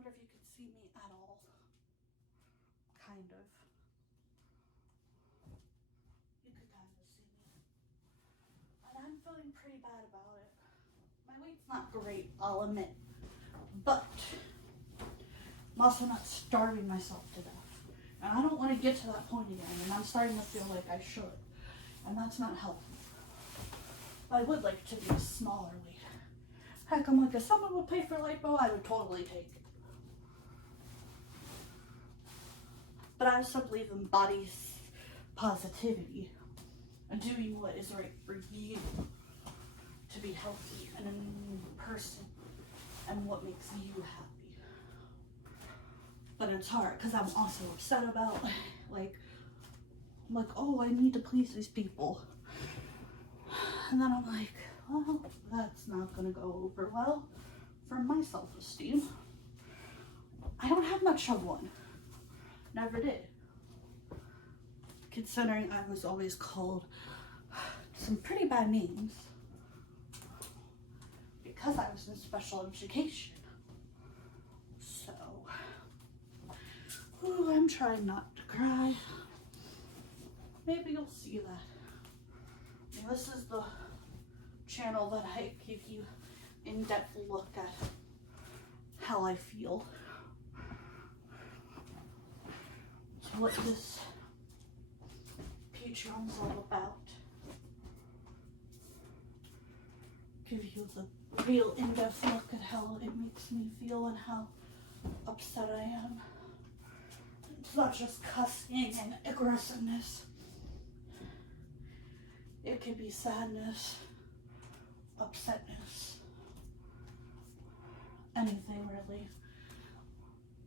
wonder if you could see me at all. Kind of. You could kind of see me. And I'm feeling pretty bad about it. My weight's not great, I'll admit. But I'm also not starving myself to death. And I don't want to get to that point again. And I'm starting to feel like I should. And that's not healthy. I would like to be a smaller weight. Heck, I'm like, if someone would pay for lipo, I would totally take it. But I also believe in body positivity and doing what is right for you to be healthy and a new person and what makes you happy. But it's hard because I'm also upset about I'm like, oh, I need to please these people. And then I'm like, well, that's not gonna go over well for my self-esteem. I don't have much of one. Never did. Considering I was always called some pretty bad names because I was in special education. So, I'm trying not to cry. Maybe you'll see that. And this is the channel that I give you in-depth look at how I feel. So what this Patreon's all about. Give you the real in-depth look at how it makes me feel and how upset I am. It's not just cussing and aggressiveness. It could be sadness, upsetness, anything really.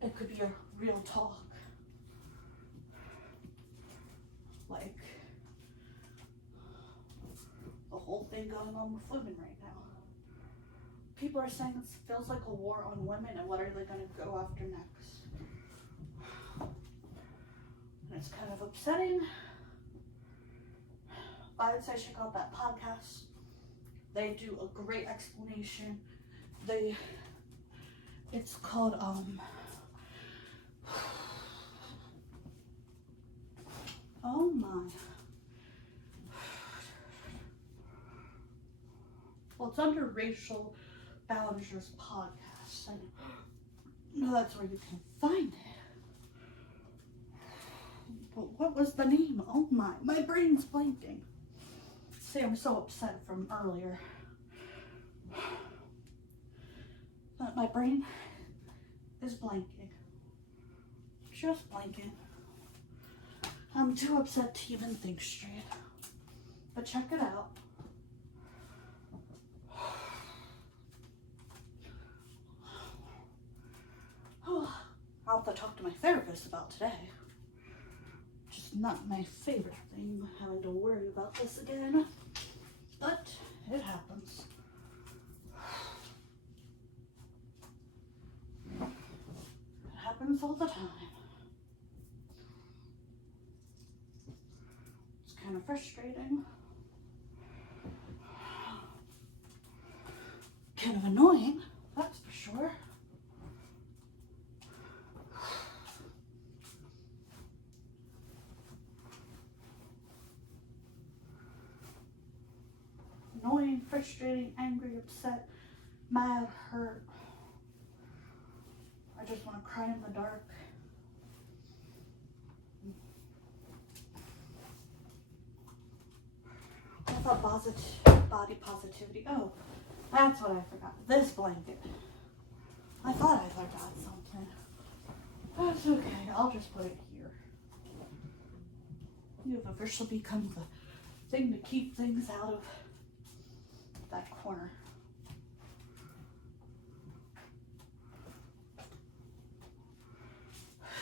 It could be a real talk. Like the whole thing going on with women right now. People are saying it feels like a war on women, and what are they going to go after next? And it's kind of upsetting. I would say check out that podcast. They do a great explanation. It's called oh my. Well, it's under Rachel Ballinger's podcast. I know that's where you can find it. But what was the name? Oh my brain's blanking. See, I'm so upset from earlier. But my brain is blanking. Just blanking. I'm too upset to even think straight. But check it out. Oh, I'll have to talk to my therapist about today. Just not my favorite thing, having to worry about this again. But it happens. It happens all the time. It's kind of frustrating. Kind of annoying, that's for sure. Annoying, frustrating, angry, upset, mad, hurt. I just want to cry in the dark. I thought body positivity. Oh, that's what I forgot. This blanket. I thought I forgot something. That's okay. I'll just put it here. You have officially become the thing to keep things out of that corner.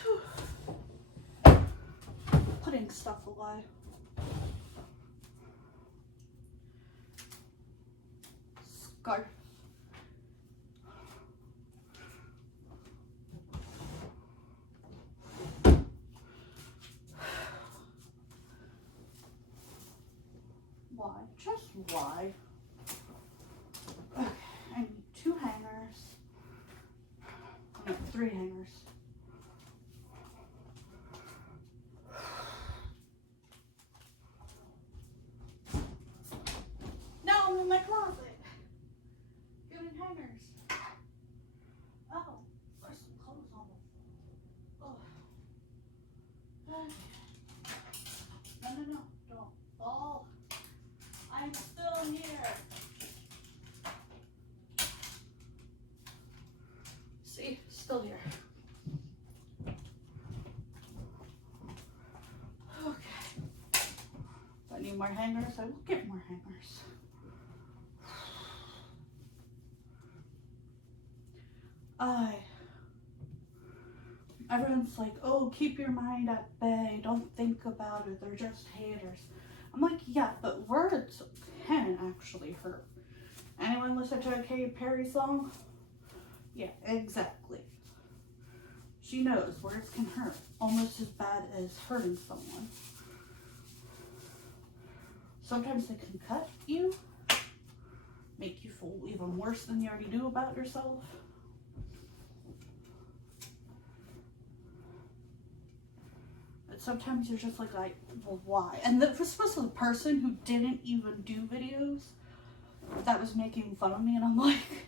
Whew. Putting stuff away. Scarf. Why? Just why? Okay, I need 2 hangers. I'm gonna 3 hangers. Now I'm in my closet. Getting hangers. Oh, there's some clothes on them. Oh. No, don't fall. I'm still here. See, still here. Okay. If I need more hangers, I will get more hangers. Everyone's like, oh, keep your mind at bay. Don't think about it. They're just haters. I'm like, yeah, but words can actually hurt. Anyone listen to a Katy Perry song? Yeah, exactly. She knows words can hurt almost as bad as hurting someone. Sometimes they can cut you, make you feel even worse than you already do about yourself. But sometimes you're just like, well, why? And this was the person who didn't even do videos that was making fun of me, and I'm like,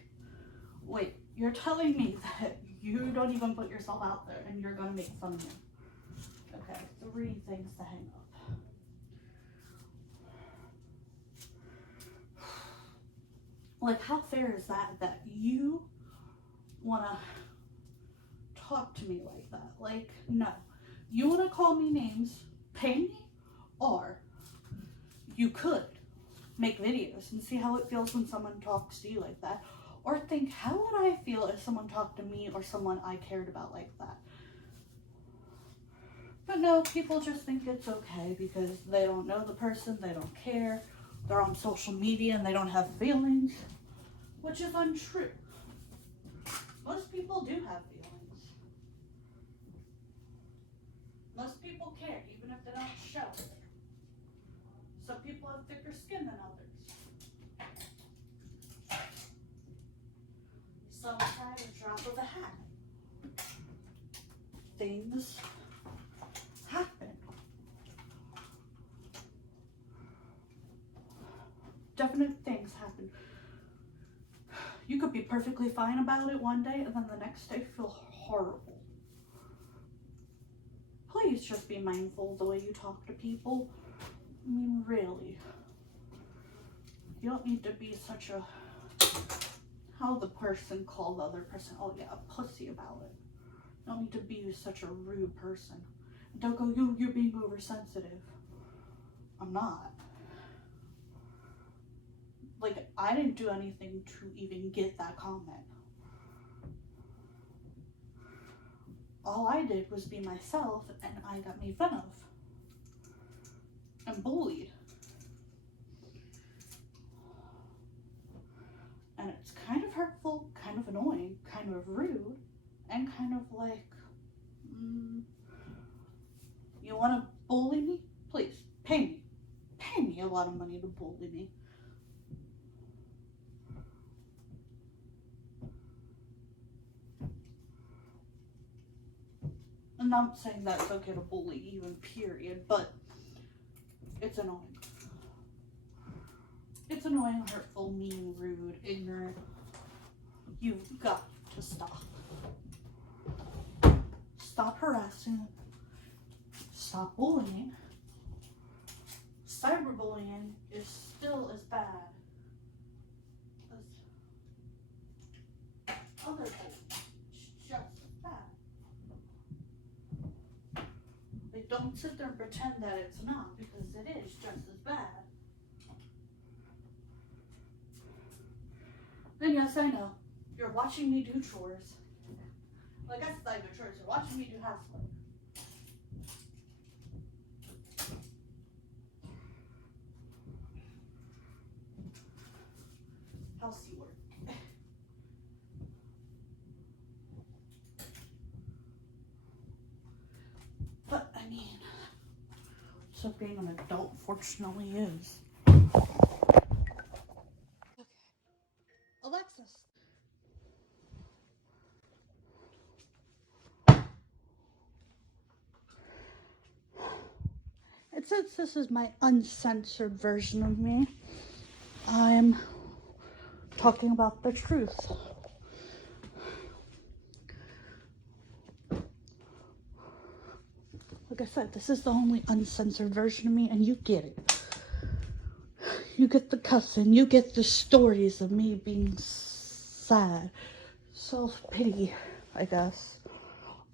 wait, you're telling me that you don't even put yourself out there and you're gonna make fun of me? Okay, 3 things to hang up. Like, how fair is that you wanna talk to me like that? Like, no. You wanna call me names, pay me, or you could make videos and see how it feels when someone talks to you like that. Or think, how would I feel if someone talked to me or someone I cared about like that? But no, people just think it's okay because they don't know the person, they don't care, they're on social media and they don't have feelings, which is untrue. Most people do have feelings. Most people care, even if they don't show it. Some people have thicker skin than others. Some at a drop of a hat. Things happen. Definite things happen. You could be perfectly fine about it one day and then the next day feel horrible. Please just be mindful of the way you talk to people. I mean, really. You don't need to be such a, how the person called the other person, oh yeah, a pussy about it. You don't need to be such a rude person. Don't go, you're being oversensitive. I'm not. Like, I didn't do anything to even get that comment. All I did was be myself and I got made fun of. And bullied. And it's kind of hurtful, kind of annoying, kind of rude, and kind of like, you want to bully me? Please, pay me. Pay me a lot of money to bully me. I'm not saying that it's okay to bully even, period, but it's annoying. It's annoying, hurtful, mean, rude, ignorant. You've got to stop. Stop harassing. Stop bullying. Cyberbullying is still as bad as other bullying. It's just as bad. Like, don't sit there and pretend that it's not, because it is just as bad. And yes, I know. You're watching me do chores. Well, I guess it's not even chores. You're watching me do housework. Housey work. But, I mean, so being an adult fortunately is. Okay. Alexis. And since this is my uncensored version of me, I'm talking about the truth. Like I said, this is the only uncensored version of me, and you get it. You get the cussing, you get the stories of me being sad, self-pity, I guess,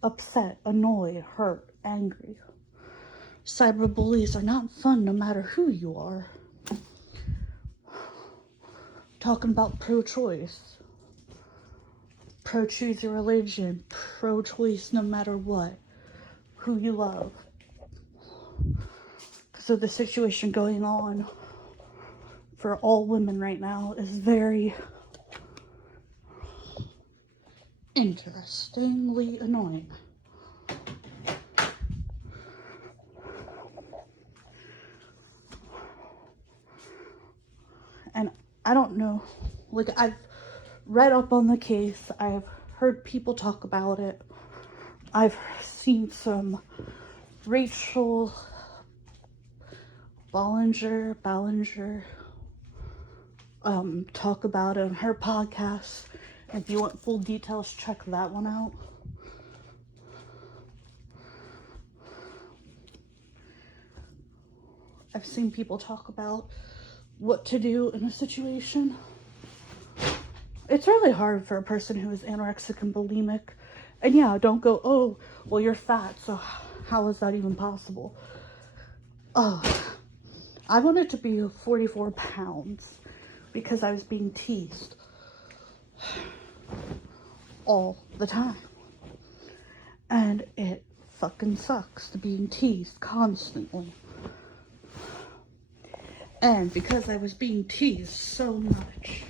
upset, annoyed, hurt, angry. Cyberbullies are not fun no matter who you are. Talking about pro-choice. Pro-choose your religion. Pro-choice no matter what. Who you love. Because of the situation going on for all women right now is very interestingly annoying. And I don't know, like, I've read up on the case, I've heard people talk about it, I've seen some Rachel Ballinger talk about it on her podcast. If you want full details, check that one out. I've seen people talk about what to do in a situation. It's really hard for a person who is anorexic and bulimic. And yeah, don't go, oh, well, you're fat, so how is that even possible? I wanted to be 44 pounds because I was being teased all the time. And it fucking sucks to being teased constantly. And because I was being teased so much,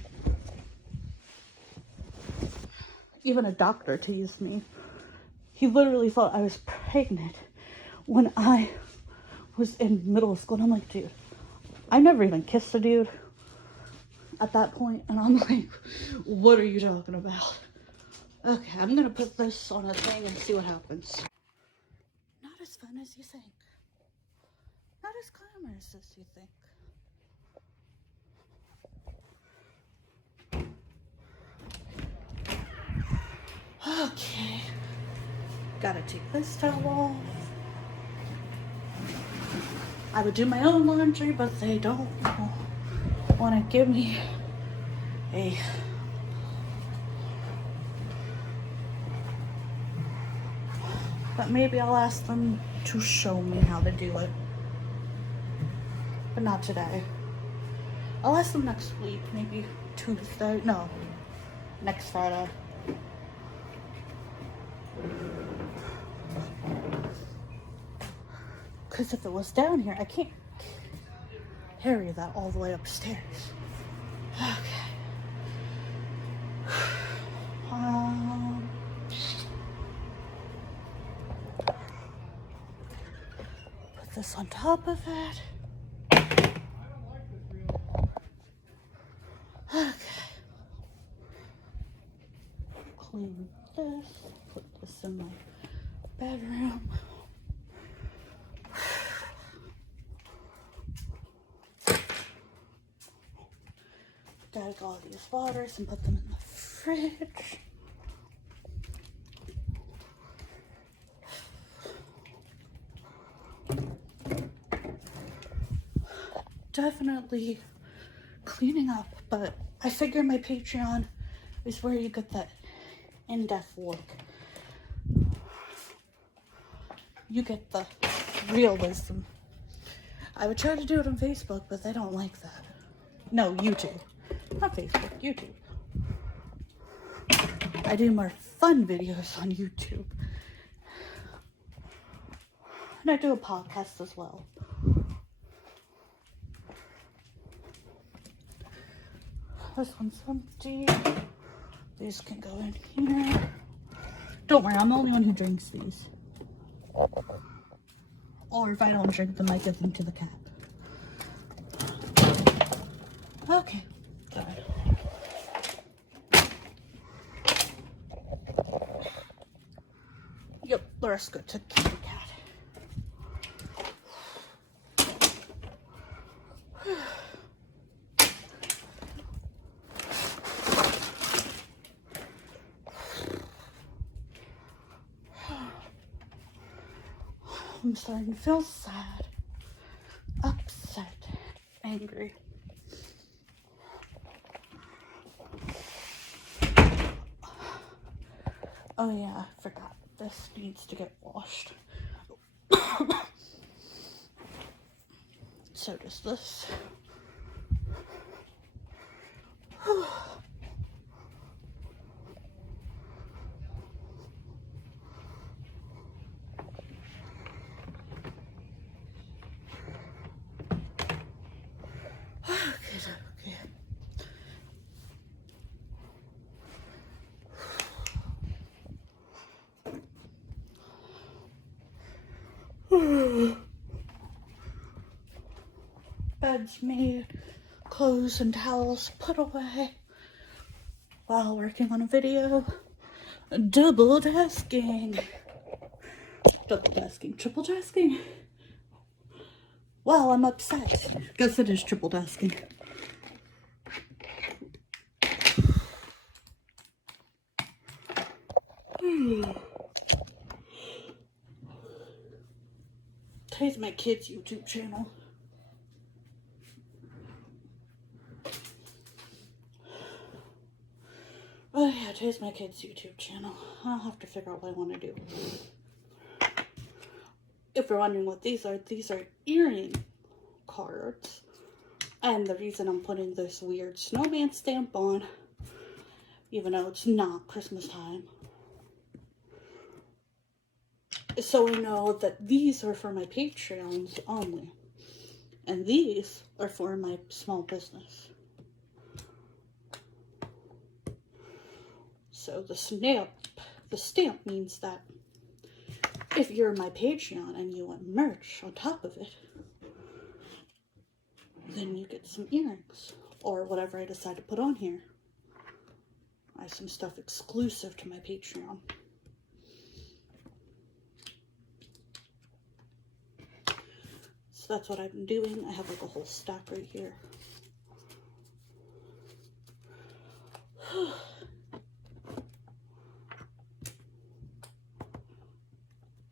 even a doctor teased me. He literally thought I was pregnant when I was in middle school. And I'm like, dude, I never even kissed a dude at that point. And I'm like, what are you talking about? Okay, I'm gonna put this on a thing and see what happens. Not as fun as you think. Not as glamorous as you think. Okay. Gotta take this towel off. I would do my own laundry, but they don't want to give me a but maybe I'll ask them to show me how to do it. But not today. I'll ask them next week, maybe Tuesday. No, next Friday. Because if it was down here, I can't carry that all the way upstairs. Okay. Put this on top of it. Okay. Clean this. Put this in my bedroom. Take all these waters and put them in the fridge. Definitely cleaning up, but I figure my Patreon is where you get that in-depth look. You get the realism. I would try to do it on Facebook, but they don't like that. No, YouTube. Not Facebook, YouTube. I do more fun videos on YouTube. And I do a podcast as well. This one's empty. These can go in here. Don't worry, I'm the only one who drinks these. Or if I don't drink them, I give them to the cat. Okay, good. Yep, the rest go to the cat. I'm starting to feel sad, upset, angry. Oh yeah, I forgot. This needs to get washed. So does this. Okay. Beds made, clothes and towels put away while working on a video. Double tasking. Double tasking, triple tasking. Well, I'm upset. Guess it is triple tasking. Today's my kids' YouTube channel. Oh yeah, today's my kids' YouTube channel. I'll have to figure out what I want to do. If you're wondering what these are earring cards. And the reason I'm putting this weird snowman stamp on, even though it's not Christmas time, so I know that these are for my Patreons only. And these are for my small business. So the stamp means that if you're my Patreon and you want merch on top of it, then you get some earrings or whatever I decide to put on here. I have some stuff exclusive to my Patreon. So that's what I've been doing. I have like a whole stack right here.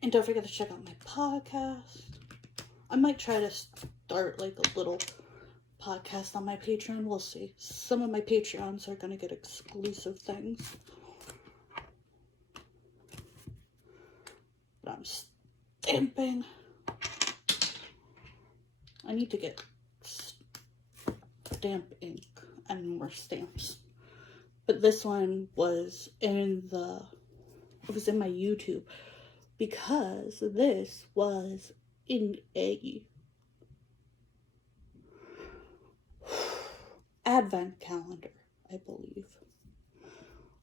And don't forget to check out my podcast. I might try to start like a little podcast on my Patreon. We'll see. Some of my Patreons are going to get exclusive things. But I'm stamping. I need to get stamp ink and more stamps. But this one was in my YouTube because this was in a advent calendar, I believe.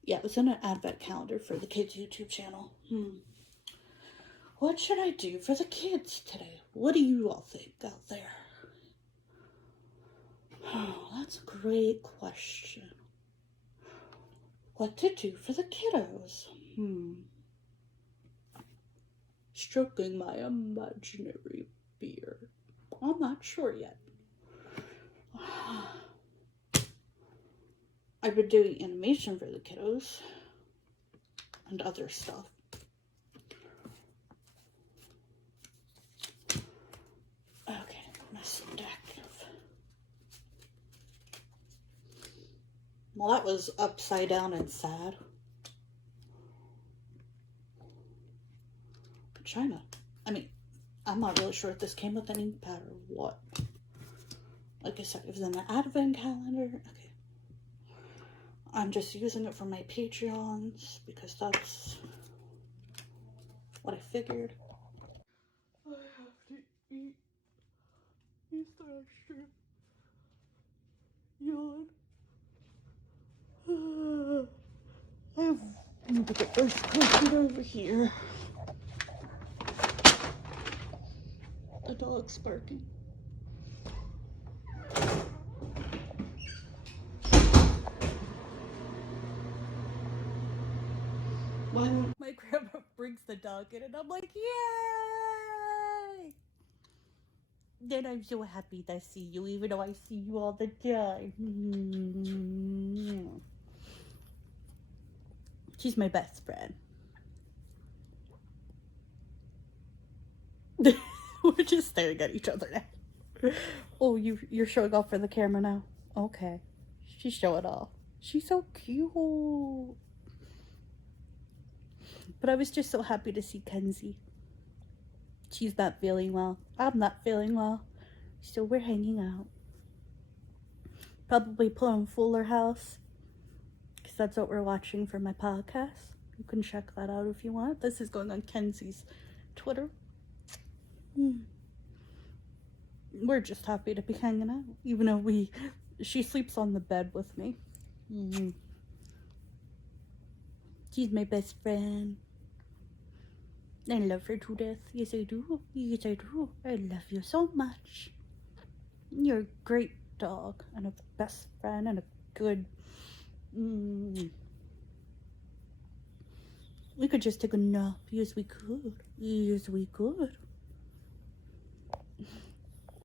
Yeah, it was in an advent calendar for the kids' YouTube channel. What should I do for the kids today? What do you all think out there? Oh, that's a great question. What to do for the kiddos? Stroking my imaginary beard. I'm not sure yet. I've been doing animation for the kiddos and other stuff. Okay, my stack of... Well, that was upside down and sad. China. I mean, I'm not really sure if this came with any pad or what. Like I said, it was in the advent calendar. Okay. I'm just using it for my Patreons because that's what I figured. I have to eat. He's thirsty. Yawn. I need to get this cookie over here. The dog's barking. My grandma brings the dog in and I'm like, yay! Then I'm so happy to see you, even though I see you all the time. She's my best friend. just staring at each other now. Oh, you're showing off for the camera now? Okay. She's showing off. She's so cute. But I was just so happy to see Kenzie. She's not feeling well. I'm not feeling well. So we're hanging out. Probably pulling Fuller House. Because that's what we're watching for my podcast. You can check that out if you want. This is going on Kenzie's Twitter. We're just happy to be hanging out. Even though she sleeps on the bed with me. She's my best friend. I love her to death. Yes, I do. Yes, I do. I love you so much. You're a great dog and a best friend and a good... We could just take a nap. Yes, we could. Yes, we could.